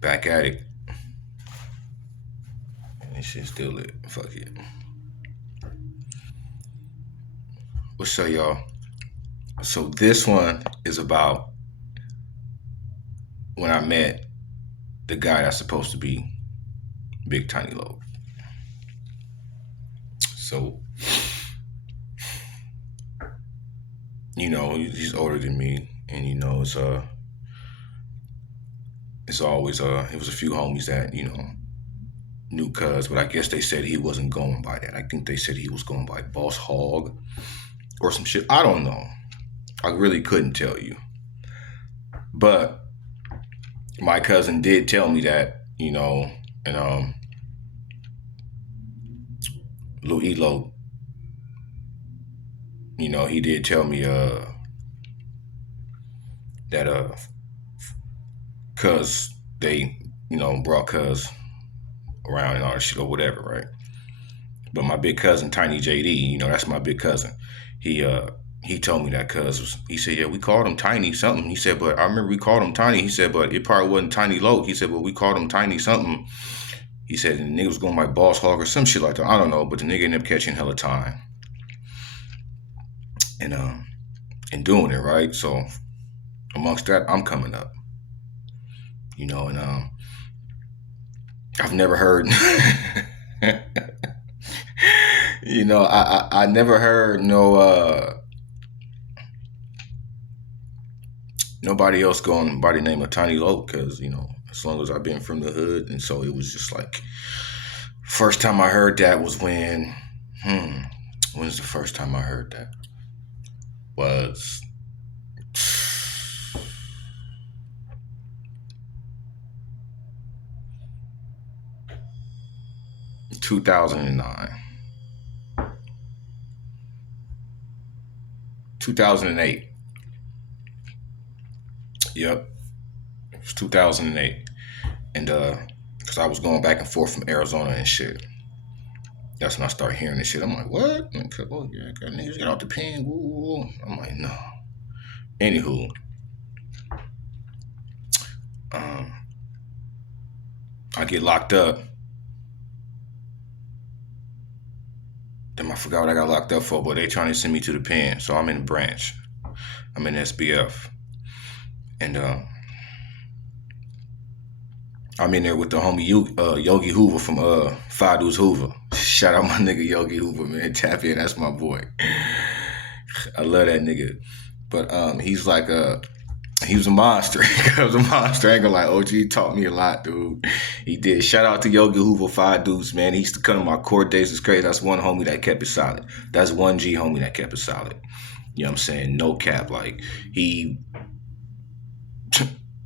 Back at it. And this shit still lit. Fuck it. What's up, y'all? So this one is about when I met the guy that's supposed to be Big Tiny Low. So, he's older than me, and it's always it was a few homies that knew Cuz, but I guess they said he wasn't going by that. I think they said he was going by Boss Hog or some shit. I don't know. I really couldn't tell you. But my cousin did tell me that, and Lil Elo, he did tell me that Cuz they, brought Cuz around and all that shit or whatever, right? But my big cousin, Tiny JD, that's my big cousin. He told me that Cuz he said, yeah, we called him Tiny something. He said, but I remember we called him Tiny. He said, but it probably wasn't Tiny Low. He said, but we called him Tiny something. He said, and the nigga was going by Boss Hog or some shit like that. I don't know, but the nigga ended up catching hella time. And doing it, right? So amongst that, I'm coming up. And I've never heard I never heard nobody else going by the name of Tiny Low, because as long as I've been from the hood, and so it was just like, first time I heard that was when's the first time I heard that? Was 2009. 2008. Yep. It was 2008. And because I was going back and forth from Arizona and shit. That's when I started hearing this shit. I'm like, what? Oh, yeah, niggas get out the pen. Woo. I'm like, no. Anywho. I get locked up. Then I forgot what I got locked up for, but they trying to send me to the pen. So I'm in the branch. I'm in SBF. And I'm in there with the homie Yogi Hoover from Fadu's Hoover. Shout out my nigga Yogi Hoover, man. Tap in, that's my boy. I love that nigga. But he's like he was a monster. He was a monster. I ain't gonna lie, OG taught me a lot, dude. He did. Shout out to Yogi Hoover, Fadu's, man. He used to come to my court days. It's crazy. That's one homie that kept it solid. That's one G homie that kept it solid. You know what I'm saying? No cap. Like, he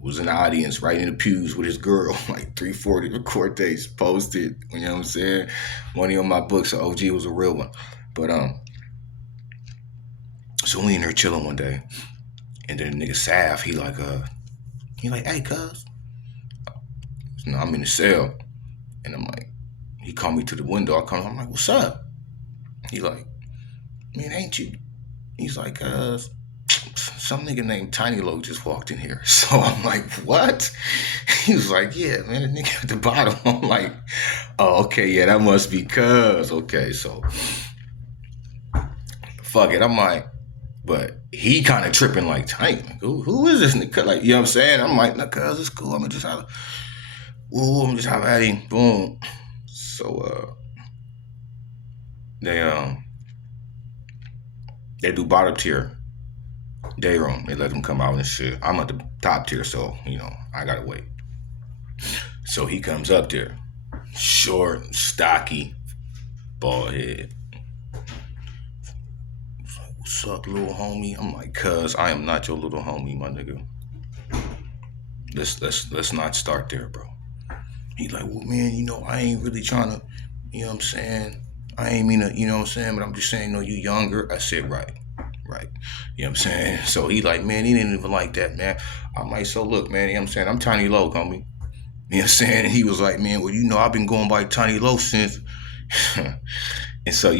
was in the audience right in the pews with his girl, like 340 the court dates posted. You know what I'm saying? Money on my books, so OG was a real one. But so we in there chilling one day, and then the nigga Sav, he like, hey, cuz. I'm in the cell, and I'm like, he called me to the window. I'm like, what's up? He like, man, ain't you? He's like, some nigga named Tiny Low just walked in here. So I'm like, what? He was like, yeah, man, the nigga at the bottom. I'm like, oh, okay, yeah, that must be Cuz. Okay, so fuck it. I'm like, but he kind of tripping like, Tiny, like, who is this nigga? Like, you know what I'm saying? I'm like, nah, Cuz, it's cool. I'm gonna just holler. Ooh, I'm just holler at him. Boom. So they do bottom tier day room. They let him come out and shit. I'm at the top tier, so I gotta wait. So he comes up there, short, stocky, bald head. He's like, what's up, little homie? I'm like, cuz I am not your little homie, my nigga. Let's not start there, bro. He like, well, man, I ain't really trying to, you know what I'm saying? I ain't mean to, you know what I'm saying? But I'm just saying, you younger. I said, right. You know what I'm saying? So he like, man, he didn't even like that, man. I'm like, so look, man, you know what I'm saying? I'm Tiny Low, homie. You know what I'm saying? And he was like, man, well, I've been going by Tiny Low since. And so,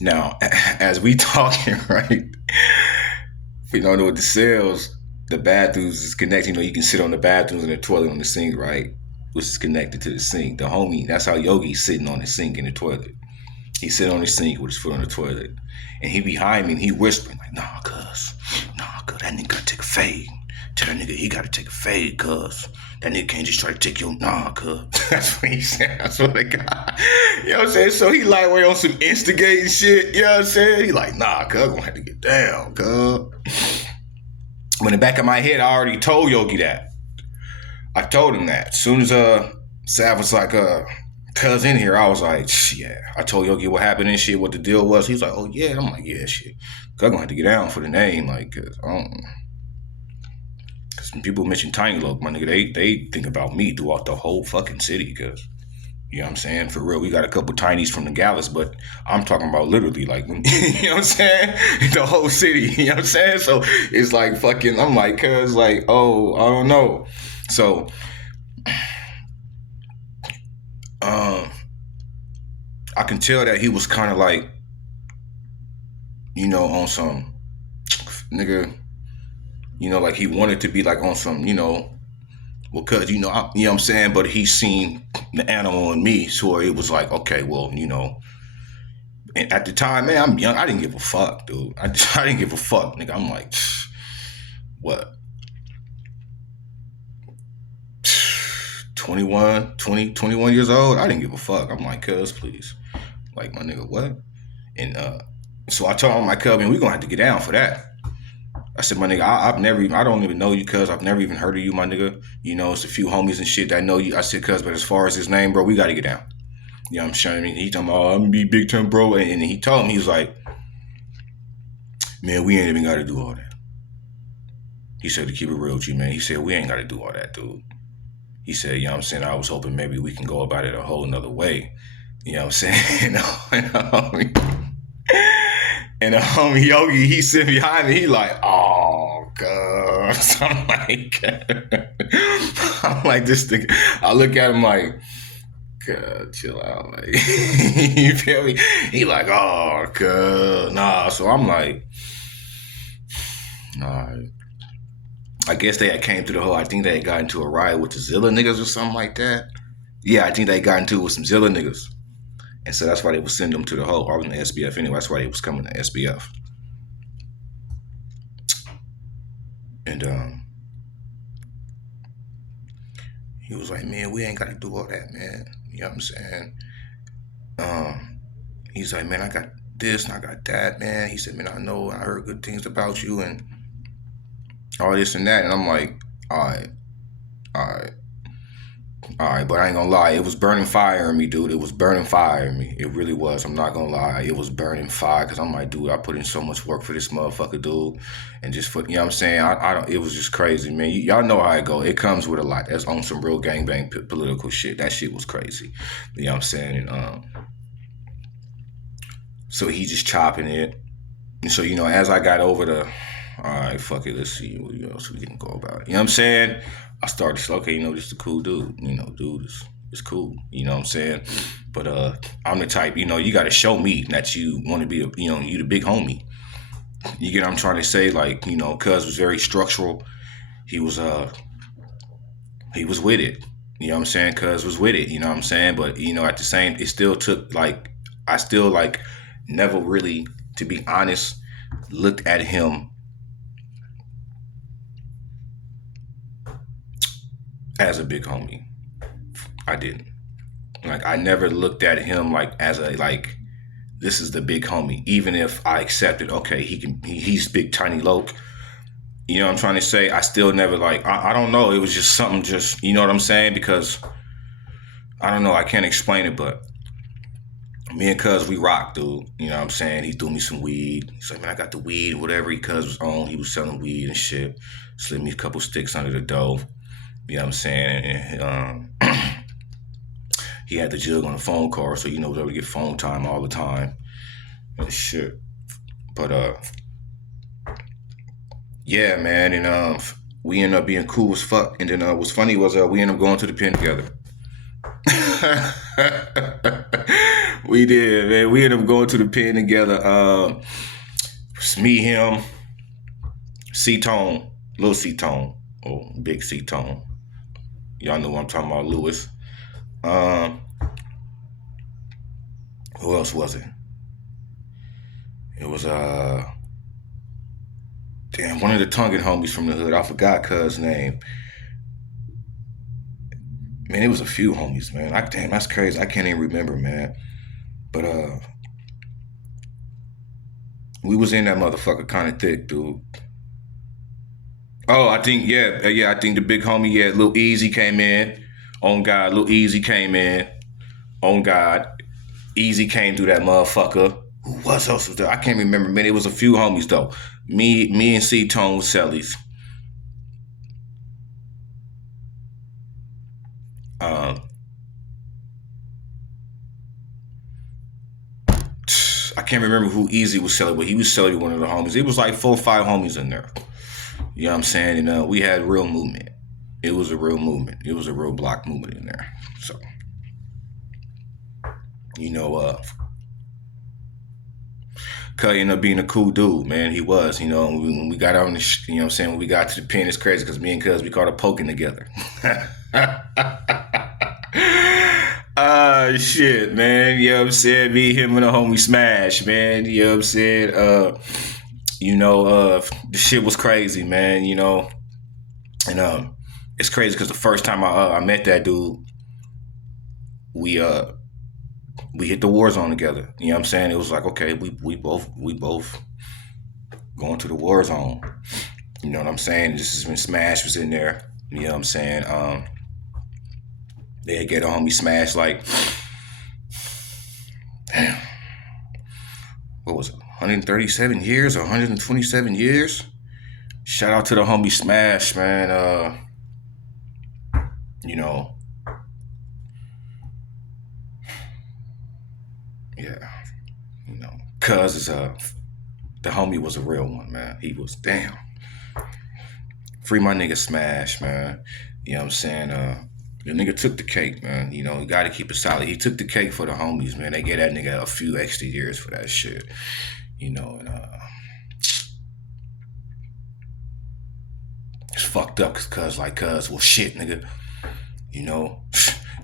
now, as we talking, right? We don't know what the sales, the bathrooms is connected. You know, you can sit on the bathrooms and the toilet on the sink, right? Which is connected to the sink. The homie, that's how Yogi's sitting on the sink in the toilet. He sit on the sink with his foot on the toilet. And he behind me and he whispering like, nah, cuz, that nigga gotta take a fade. Tell that nigga he gotta take a fade, cuz. That nigga can't just try to take your cuz. That's what he said. That's what they got. You know what I'm saying? So he like way on some instigating shit. You know what I'm saying? He like, nah, cuz, gonna have to get down, cuz. But in the back of my head, I already told Yogi that. I told him that. As soon as Sav was like, cuz in here, I was like, yeah. I told Yogi what happened and shit, what the deal was. He was like, oh yeah. I'm like, yeah, shit. Cuz I'm gonna have to get down for the name, like, cuz when people mention Tiny Loc, my nigga, they think about me throughout the whole fucking city, cuz. You know what I'm saying? For real, we got a couple Tinies from the Gallus, but I'm talking about literally, like, you know what I'm saying? The whole city, you know what I'm saying? So it's like fucking, I'm like, cuz, like, oh, I don't know. So, I can tell that he was kind of like, you know, on some nigga, you know, like he wanted to be like on some, you know, well, cuz, you know what I'm saying? But he seen the animal in me, so it was like, okay, well, you know. And at the time, man, I'm young. I didn't give a fuck, dude. I didn't give a fuck, nigga. I'm like, what? 21 years old? I didn't give a fuck. I'm like, cuz, please. Like, my nigga, what? And so I told him, my cuz, man, we gonna have to get down for that. I said, my nigga, I don't even know you, cuz. I've never even heard of you, my nigga. You know, it's a few homies and shit that know you. I said, cuz, but as far as his name, bro, we gotta get down. You know what I'm saying? He talking about, I'm gonna be big time, bro. And he told me, he was like, man, we ain't even gotta do all that. He said, to keep it real with you, man. He said, we ain't gotta do all that, dude. He said, you know what I'm saying? I was hoping maybe we can go about it a whole nother way. You know what I'm saying? And the homie Yogi, he sit behind me. He like, oh, God. I'm like, this thing. I look at him like, God, chill out. Like, you feel me? He like, oh, God. Nah. So I'm like, all right. I guess they had came through the whole, I think they had got into a riot with the Zilla niggas or something like that. Yeah, I think they got into it with some Zilla niggas. And so that's why they would send them to the hole. I was in the SBF anyway. That's why they was coming to SBF. And he was like, man, we ain't got to do all that, man. You know what I'm saying? He's like, man, I got this and I got that, man. He said, man, I know, I heard good things about you and all this and that. And I'm like, all right. But I ain't gonna lie, it was burning fire in me, dude. It was burning fire in me. It really was. I'm not gonna lie. It was burning fire because I'm like, dude, I put in so much work for this motherfucker, dude. And just for, you know what I'm saying? I don't, it was just crazy, man. Y'all know how it go. It comes with a lot. That's on some real gangbang political shit. That shit was crazy. You know what I'm saying? And so he just chopping it. And so, you know, as I got over the, all right, fuck it, let's see what else we can go about. You know what I'm saying? I started to say, okay, you know, this is a cool dude. You know, dude is cool. You know what I'm saying? But I'm the type, you know, you got to show me that you want to be, you know, you the big homie. You get what I'm trying to say? Like, you know, cuz was very structural. He was with it. You know what I'm saying? Cuz was with it. You know what I'm saying? But, you know, at the same, it still took, like, I still, like, never really, to be honest, looked at him as a big homie. I didn't. Like, I never looked at him like as a, like, this is the big homie. Even if I accepted, okay, he's Big Tiny Loc. You know what I'm trying to say? I still never, like, I don't know. It was just something, just, you know what I'm saying? Because I don't know. I can't explain it, but me and cuz, we rocked, dude. You know what I'm saying? He threw me some weed. He's like, man, I got the weed, whatever. Cuz was on. He was selling weed and shit. Slid me a couple sticks under the dough. You know what I'm saying? And he had the jug on the phone card, so, you know, was able to get phone time all the time and shit. But yeah, man, and we ended up being cool as fuck. And then what's funny was we ended up going to the pen together. We did, man. We ended up going to the pen together. It's me, him, C-Tone, Little C-Tone or Big C-Tone. Y'all know what I'm talking about, Lewis. Um, who else was it? It was damn, one of the Tongan homies from the hood. I forgot cuz name. Man, it was a few homies, man. Damn, that's crazy. I can't even remember, man. But we was in that motherfucker kind of thick, dude. Oh, I think yeah. I think the big homie, yeah, Lil Easy came in. On God, Lil Easy came in. On God, Easy came through that motherfucker. Who else was there? I can't remember, man. It was a few homies though. Me and C-Tone was Sellies. Um, I can't remember who Easy was selling, but he was selling one of the homies. It was like 4 or 5 homies in there. You know what I'm saying? And we had real movement. It was a real movement. It was a real block movement in there. So, you know, Cuz ended up being a cool dude, man. He was, you know, when we got on the, you know what I'm saying, when we got to the pen, it's crazy because me and Cuz, we called it poking together. Shit, man. You know what I'm saying? Me, him, and the homie smash, man. You know what I'm saying? The shit was crazy, man, you know. And it's crazy because the first time I met that dude, we hit the war zone together. You know what I'm saying? It was like, okay, we both going to the war zone. You know what I'm saying? This is when Smash was in there. You know what I'm saying? They get a homie Smash like, damn, what was it? 137 years or 127 years? Shout out to the homie Smash, man. You know, yeah, you know, cuz is the homie was a real one, man. He was damn. Free my nigga Smash, man. You know what I'm saying? The nigga took the cake, man. You know, you gotta keep it solid. He took the cake for the homies, man. They gave that nigga a few extra years for that shit. You know, and it's fucked up cuz well shit, nigga. You know,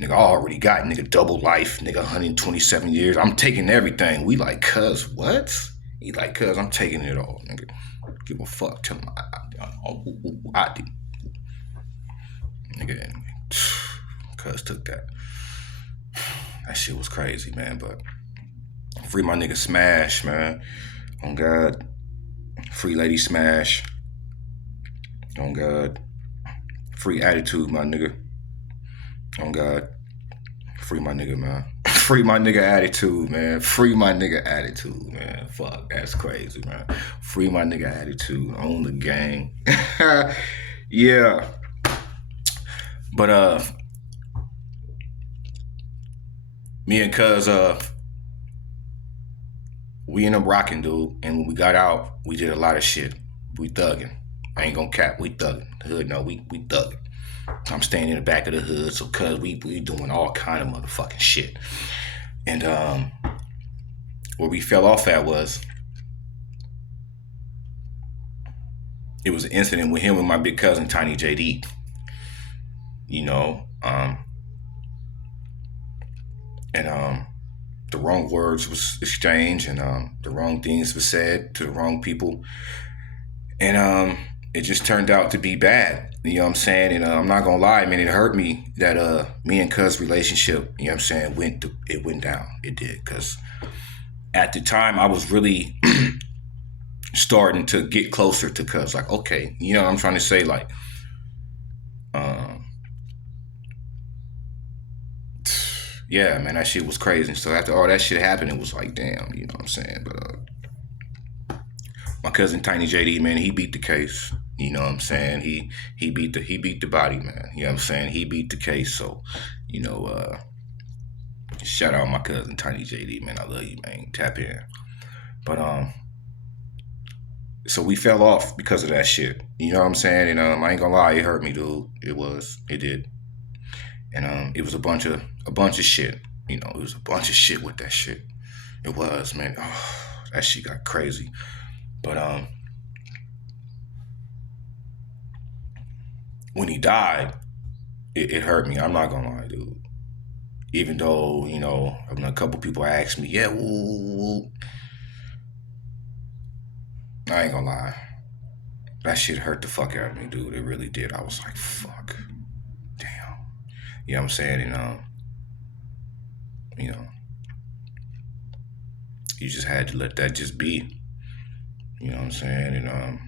nigga I already got nigga double life, nigga 127 years. I'm taking everything. We like cuz what? He like cuz I'm taking it all, nigga. Give a fuck. Tell him I did. Nigga, anyway. Cuz took that. That shit was crazy, man. But free my nigga Smash, man. On God. Free Lady Smash. On God. Free Attitude, my nigga. On God. Free my nigga, man. Free my nigga Attitude, man. Free my nigga Attitude, man. Fuck, that's crazy, man. Free my nigga Attitude. Own the gang. Yeah. But me and cuz we ended up rocking, dude. And when we got out, we did a lot of shit. We thugging. I ain't gonna cap, we thugging. The hood, no, we thugging. I'm staying in the back of the hood, so cuz we doing all kind of motherfucking shit. And where we fell off at was, it was an incident with him and my big cousin Tiny JD. You know, and the wrong words was exchanged, and the wrong things were said to the wrong people, and it just turned out to be bad. You know what I'm saying? And I'm not gonna lie, man, it hurt me that me and Cuz relationship, you know what I'm saying, went down. It did, because at the time I was really starting to get closer to Cuz. Like, okay, you know what I'm trying to say? Like, yeah, man, that shit was crazy. So after all that shit happened, it was like, damn, you know what I'm saying? But my cousin Tiny JD, man, he beat the case. You know what I'm saying? He beat the body, man. You know what I'm saying? He beat the case. So, you know, shout out my cousin Tiny JD, man. I love you, man. Tap in. But so we fell off because of that shit. You know what I'm saying? And I ain't gonna lie, it hurt me, dude. It did. And it was a bunch of shit. You know, it was a bunch of shit with that shit. It was, man. Oh, that shit got crazy. But when he died, it hurt me. I'm not gonna lie, dude. Even though, you know, a couple people asked me, yeah, woo, I ain't gonna lie. That shit hurt the fuck out of me, dude. It really did. I was like, fuck. Damn. You know what I'm saying? And you know, you just had to let that just be. You know what I'm saying? And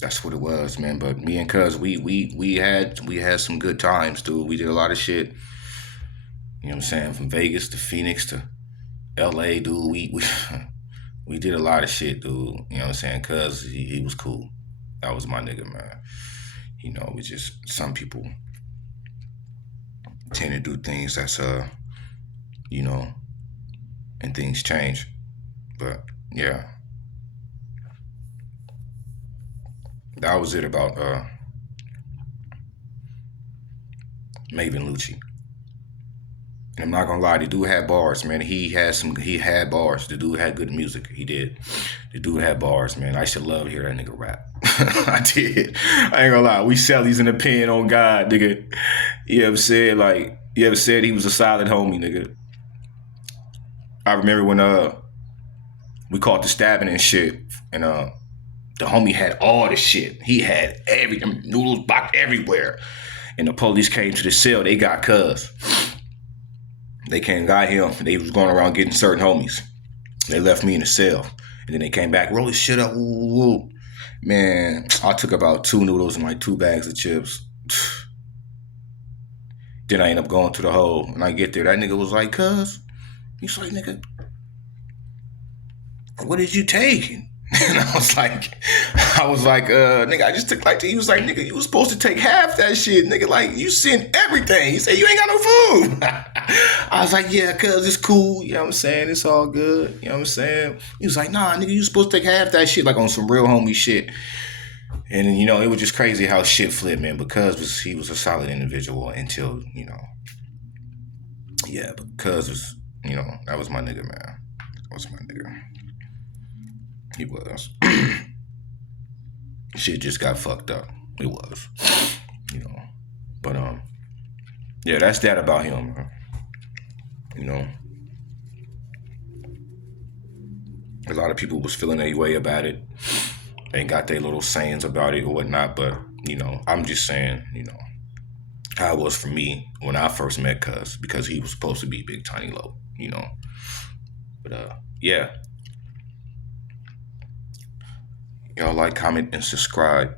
that's what it was, man. But me and Cuz, we had some good times, dude. We did a lot of shit. You know what I'm saying? From Vegas to Phoenix to LA, dude. We did a lot of shit, dude. You know what I'm saying? Cuz he was cool. That was my nigga, man. You know, we just some people tend to do things that's you know, and things change. But yeah, that was it about Maven Lucci. And I'm not gonna lie, the dude had bars, man. He had bars. The dude had good music. He did. The dude had bars, man. I should love to hear that nigga rap. I did. I ain't gonna lie. We sell these in the pen on God, nigga. You ever said like you ever said he was a solid homie, nigga? I remember when we caught the stabbing and shit, and the homie had all the shit. He had everything, noodles box everywhere. And the police came to the cell. They got Cuz. They came and got him. They was going around getting certain homies. They left me in the cell. And then they came back, roll this shit up. Woo, woo. Man, I took about 2 noodles and like 2 bags of chips. Then I end up going to the hole. And I get there. That nigga was like, Cuz. He's like, nigga, what did you take? And I was like, nigga, I just took like, he was like, nigga, you was supposed to take half that shit, nigga. Like, you sent everything. He said, you ain't got no food. I was like, yeah, cuz it's cool. You know what I'm saying? It's all good. You know what I'm saying? He was like, nah, nigga, you supposed to take half that shit, like on some real homie shit. And, you know, it was just crazy how shit flipped, man, because he was a solid individual until, you know, yeah, because was, you know, that was my nigga, man. That was my nigga. He was. Shit just got fucked up. It was. You know. But yeah, that's that about him, man. You know. A lot of people was feeling their way about it and got their little sayings about it or whatnot, but you know, I'm just saying, you know, how it was for me when I first met Cuz, because he was supposed to be Big Tiny Low, you know. But yeah. Y'all like, comment, and subscribe.